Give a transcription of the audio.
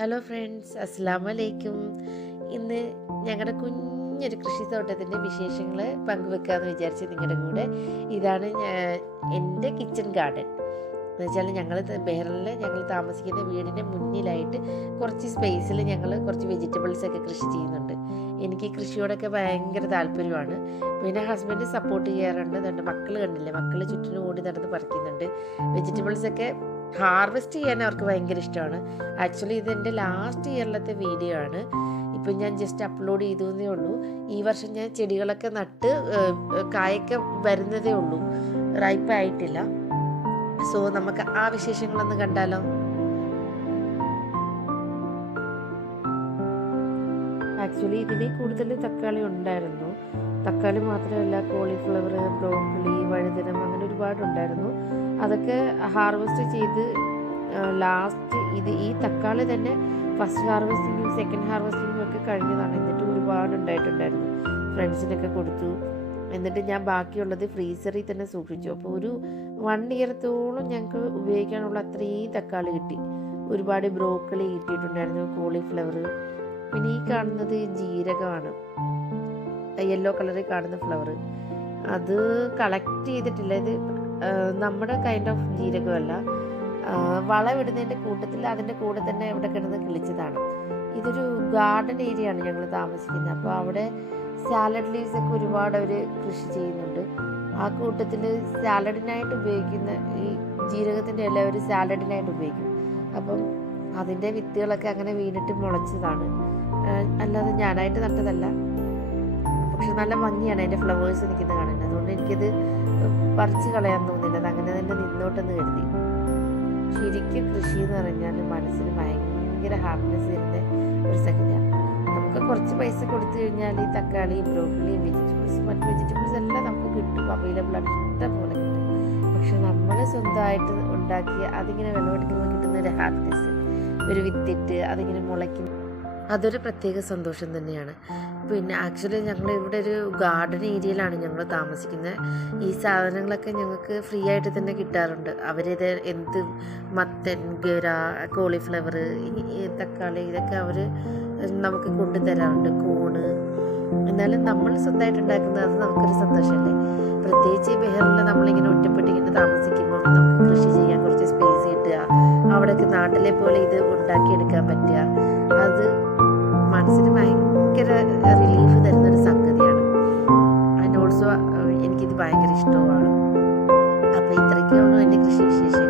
Hello friends, അസ്സലാമു അലൈക്കും. ഇന്ന് ഞങ്ങളുടെ കുഞ്ഞൊരു കൃഷിത്തോട്ടത്തിൻ്റെ വിശേഷങ്ങൾ പങ്കുവെക്കാമെന്ന് വിചാരിച്ച് നിങ്ങളുടെ കൂടെ. ഇതാണ് എൻ്റെ കിച്ചൺ ഗാർഡൻ. എന്ന് വെച്ചാൽ ഞങ്ങൾ താമസിക്കുന്ന വീടിൻ്റെ മുന്നിലായിട്ട് കുറച്ച് സ്പേസിൽ ഞങ്ങൾ കുറച്ച് വെജിറ്റബിൾസൊക്കെ കൃഷി ചെയ്യുന്നുണ്ട്. എനിക്ക് കൃഷിയോടൊക്കെ ഭയങ്കര താല്പര്യമാണ്. പിന്നെ ഹസ്ബൻഡ് സപ്പോർട്ട് ചെയ്യാറുണ്ട്. അതുകൊണ്ട് മക്കൾ കണ്ടില്ലേ, മക്കൾ ചുറ്റിനും ഓടി നടന്ന് പറിക്കുന്നുണ്ട്. വെജിറ്റബിൾസൊക്കെ ഹാർവെസ്റ്റ് ചെയ്യാൻ അവർക്ക് ഭയങ്കര ഇഷ്ടമാണ്. ആക്ച്വലി ഇതെൻ്റെ ലാസ്റ്റ് ഇയറിലത്തെ വീഡിയോ ആണ്. ഇപ്പം ഞാൻ ജസ്റ്റ് അപ്ലോഡ് ചെയ്തേ ഉള്ളൂ. ഈ വർഷം ഞാൻ ചെടികളൊക്കെ നട്ട് കായൊക്കെ വരുന്നതേ ഉള്ളൂ, റൈപ്പായിട്ടില്ല. സോ നമുക്ക് ആ വിശേഷങ്ങളൊന്ന് കണ്ടാലോ. ആക്ച്വലി ഇതിൽ കൂടുതൽ തക്കാളി ഉണ്ടായിരുന്നു. തക്കാളി മാത്രമല്ല, കോളിഫ്ലവർ, ബ്രോക്കലി, വഴുതനം, അങ്ങനെ ഒരുപാടുണ്ടായിരുന്നു. അതൊക്കെ ഹാർവെസ്റ്റ് ചെയ്ത് ലാസ്റ്റ് ഈ തക്കാളി തന്നെ ഫസ്റ്റ് ഹാർവെസ്റ്റിങ്ങും സെക്കൻഡ് ഹാർവെസ്റ്റിങ്ങും ഒക്കെ കഴിഞ്ഞതാണ്. എന്നിട്ട് ഒരുപാടുണ്ടായിട്ടുണ്ടായിരുന്നു. ഫ്രണ്ട്സിനൊക്കെ കൊടുത്തു. എന്നിട്ട് ഞാൻ ബാക്കിയുള്ളത് ഫ്രീസറിൽ തന്നെ സൂക്ഷിച്ചു. അപ്പോൾ ഒരു 1 ഇയറത്തോളം ഞങ്ങൾക്ക് ഉപയോഗിക്കാനുള്ള അത്രയും തക്കാളി കിട്ടി. ഒരുപാട് ബ്രോക്കലി കിട്ടിയിട്ടുണ്ടായിരുന്നു, കോളിഫ്ലവർ. പിന്നെ ഈ കാണുന്നത് ജീരകമാണ്, യെല്ലോ കളറിൽ കാണുന്ന ഫ്ലവർ. അത് കളക്ട് ചെയ്തിട്ടില്ല. ഇത് നമ്മുടെ കൈൻഡ് ഓഫ് ജീരകമല്ല. വളമിടുന്നതിൻ്റെ കൂട്ടത്തിൽ അതിൻ്റെ കൂടെ തന്നെ ഇവിടെ കിടന്ന് കിളിച്ചതാണ്. ഇതൊരു ഗാർഡൻ ഏരിയ ആണ് ഞങ്ങൾ താമസിക്കുന്നത്. അപ്പോൾ അവിടെ സാലഡ് ലീവ്സ് ഒക്കെ ഒരുപാട് അവർ കൃഷി ചെയ്യുന്നുണ്ട്. ആ കൂട്ടത്തിൽ സാലഡിനായിട്ട് ഉപയോഗിക്കുന്ന ഈ ജീരകത്തിൻ്റെ ഇല അവർ സാലഡിനായിട്ട് ഉപയോഗിക്കും. അപ്പം അതിൻ്റെ വിത്തുകളൊക്കെ അങ്ങനെ വീണിട്ട് മുളച്ചതാണ്, അല്ലാതെ ഞാനായിട്ട് നട്ടതല്ല. പക്ഷെ നല്ല ഭംഗിയാണ് അതിൻ്റെ ഫ്ലവേഴ്സ് നിൽക്കുന്ന കാണാൻ. അതുകൊണ്ട് എനിക്കത് പറിച്ച് കളയാൻ തോന്നില്ല, അത് അങ്ങനെ തന്നെ നിന്നോട്ടെന്ന് കരുതി. ശരിക്കും കൃഷി എന്ന് പറഞ്ഞാൽ മനസ്സിന് ഭയങ്കര ഹാപ്പിനെസ് തരുന്ന ഒരു സംഗതിയാണ്. നമുക്ക് കുറച്ച് പൈസ കൊടുത്തു കഴിഞ്ഞാൽ ഈ തക്കാളി, ബ്രോക്കലി, മറ്റ് വെജിറ്റബിൾസ് എല്ലാം നമുക്ക് കിട്ടും, അവൈലബിൾ ആണ്, ഇഷ്ടം പോലെ കിട്ടും. പക്ഷെ നമ്മൾ സ്വന്തമായിട്ട് ഉണ്ടാക്കി അതിങ്ങനെ വിളവെടുക്കുമ്പോൾ കിട്ടുന്ന ഒരു ഹാപ്പിനെസ്, ഒരു വിത്തിട്ട് അതിങ്ങനെ മുളയ്ക്കും, അതൊരു പ്രത്യേക സന്തോഷം തന്നെയാണ്. പിന്നെ ആക്ച്വലി ഞങ്ങൾ ഇവിടെ ഒരു ഗാർഡൻ ഏരിയയിലാണ് ഞങ്ങൾ താമസിക്കുന്നത്. ഈ സാധനങ്ങളൊക്കെ ഞങ്ങൾക്ക് ഫ്രീ ആയിട്ട് തന്നെ കിട്ടാറുണ്ട്. അവരിത് മത്തൻ, ഗര, കോളിഫ്ലവർ, തക്കാളി, ഇതൊക്കെ അവർ നമുക്ക് കൊണ്ടുതരാറുണ്ട്, കൂണ്. എന്നാലും നമ്മൾ സ്വന്തമായിട്ട് ഉണ്ടാക്കുന്നത് അത് നമുക്കൊരു സന്തോഷമല്ലേ. പ്രത്യേകിച്ച് ബെഹറിൽ നമ്മളിങ്ങനെ ഒറ്റപ്പെട്ടിങ്ങനെ താമസിക്കുമ്പോൾ നമുക്ക് കൃഷി ചെയ്യാൻ കുറച്ച് സ്പേസ് കിട്ടുക, അവിടെയൊക്കെ നാട്ടിലെ പോലെ ഇത് ഉണ്ടാക്കിയെടുക്കാൻ പറ്റുക, അത് മനസ്സിന് ഭയങ്കര റിലീഫ് തരുന്നൊരു സംഗതിയാണ്. ആൻഡ് ഓൾസോ എനിക്കിത് ഭയങ്കര ഇഷ്ടവുമാണ്. അപ്പോൾ ഇത്രയൊക്കെയുള്ളൂ എൻ്റെ കൃഷി വിശേഷം.